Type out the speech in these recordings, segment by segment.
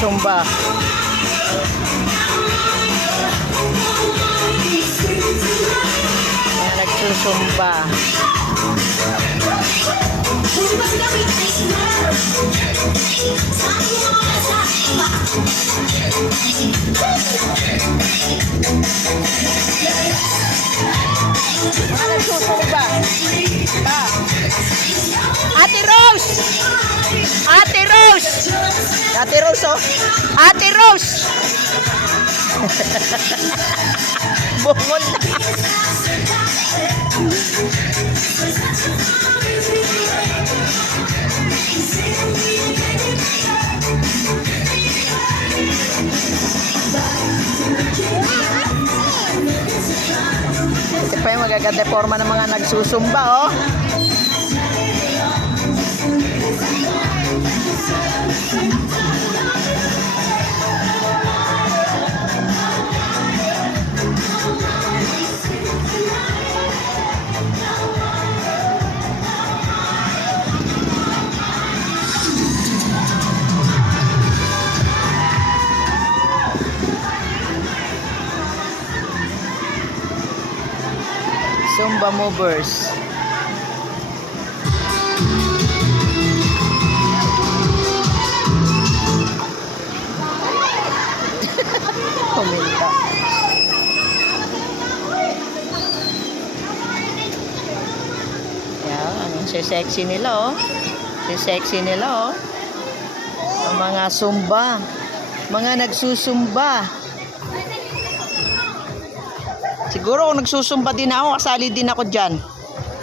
nagsusumba. Mga nagsusumba. Ah. Ate Rose! Ate Rose! Ate Rose, oh. Ate Rose! Bungol na. Ito pa yung magaganda forma ng mga nagsusumba, oh. Zumba movers. Kuminta. Yan, ang sexy nila oh. sexy nila oh. Ang mga sumba. Mga nagsusumba. Siguro kung nagsusumba din ako, kasali din ako dyan.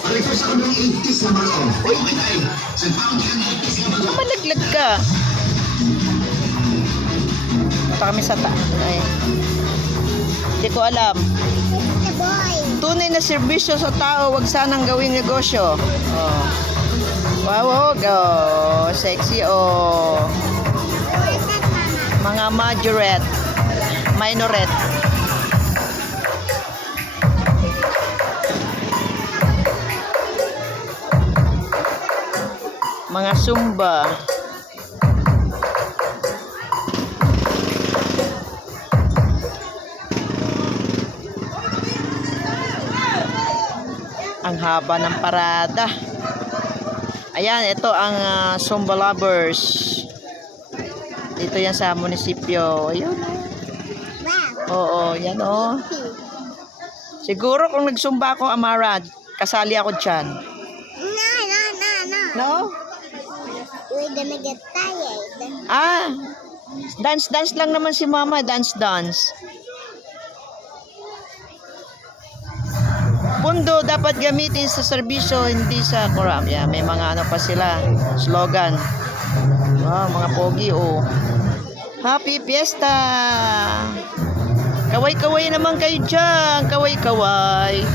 Request ako ng 80s na malo. Uy, may tayo. Sa pound yan, 80s na malo. Malaglag ka. Punta kami sa ta. Ay. Hindi ko alam. Tunay na serbisyo sa tao, wag sanang gawing negosyo. Oh. Wow, oh. Sexy, oh. Mga majorette. Minorette. Mga sumba. Ang haba ng parada. Ayan, ito ang ah, Zumba Lovers. Dito yan sa munisipyo. Ayun. Oo, yan oh. Siguro kung nagsumba ako, Amara, kasali ako dyan. No, no, no, no. No? Gonna get tired. Ah, dance-dance lang naman si mama, dance-dance. Pundo dapat gamitin sa serbisyo, hindi sa koram. Yeah, may mga ano pa sila, slogan. Wow, mga pogi, oh. Happy Fiesta! Kaway-kaway naman kayo dyan. Kaway-kaway.